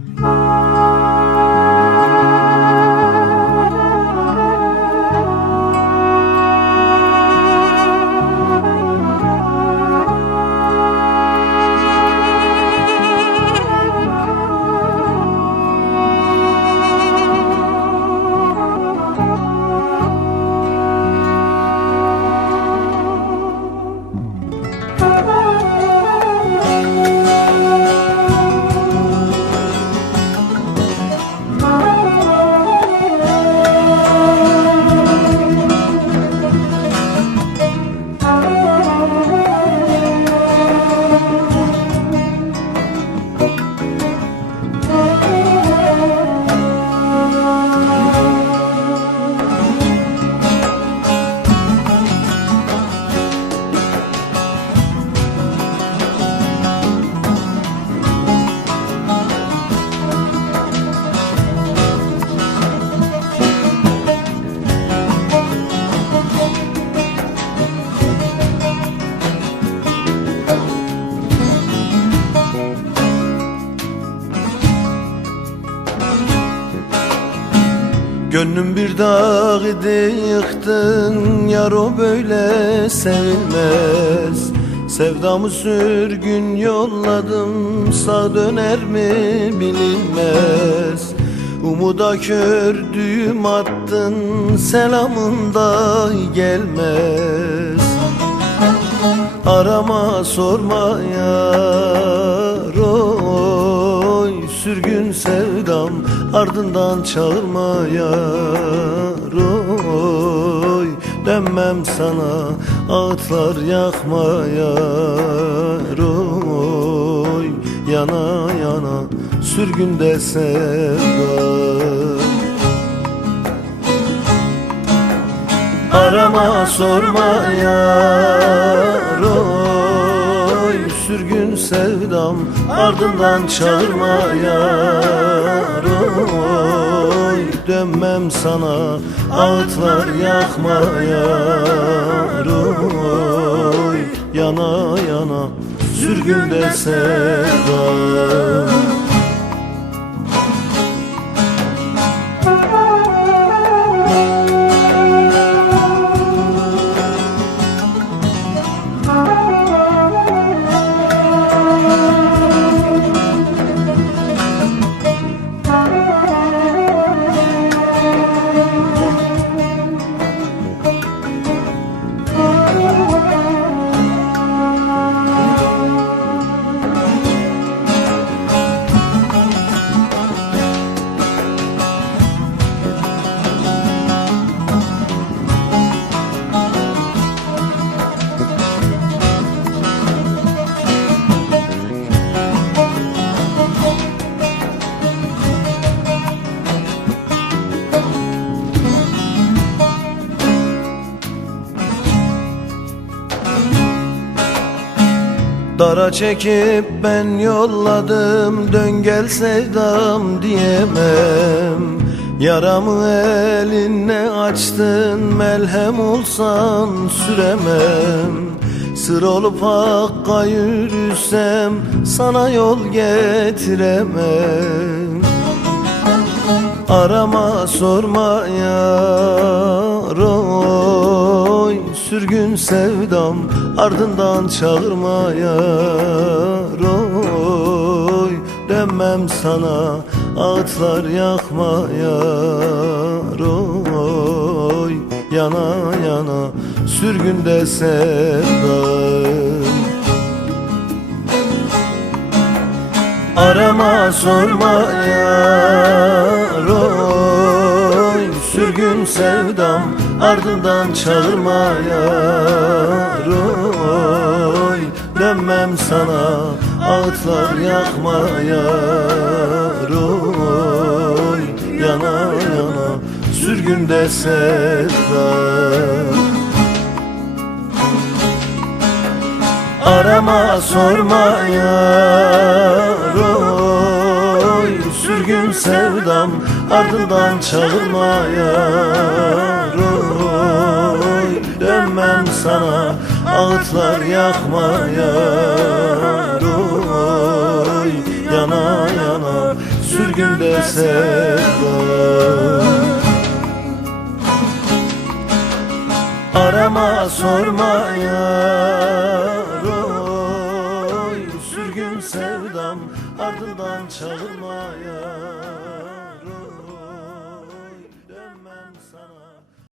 Oh. Gönlüm bir dağ idi yıktın Yar o böyle sevilmez Sevdamı sürgün yolladım Sağ döner mi bilinmez. Umuda kör düğüm attın Selamın da gelmez. Arama sorma yar oy Sürgün sevdam ardından çağırma yar oy Dönmem sana ağıtlar yakma yar oy Yana yana sürgünde sevdam Arama sorma yar Sürgün sevdam ardından çağırma yar oy. Dönmem sana ağıtlar yakma yar oy. Yana yana sürgünde sevdam Dara çekip ben yolladım Dön gel sevdam diyemem. Yaramı elinle açtın Melhem olsan süremem. Sır olup hakka yürüsem Sana yol getiremem. Arama sorma yar oy Sürgün sevdam ardından çağırma yar oy Dönmem sana ağıtlar yakma yar oy Yana yana sürgünde sevdam Arama sorma yar oy Sürgün sevdam ardından çağırma yar oy Dönmem sana ağıtlar yakma yar oy Yana yana sürgünde sevdam Arama sorma yar oy Sürgün sevdam. Ardından çağırma yar sana ağıtlar yakma yar oy Yana yana günde sevdam Arama sorma yar oy Sürgün sevdam ardından çağırma yar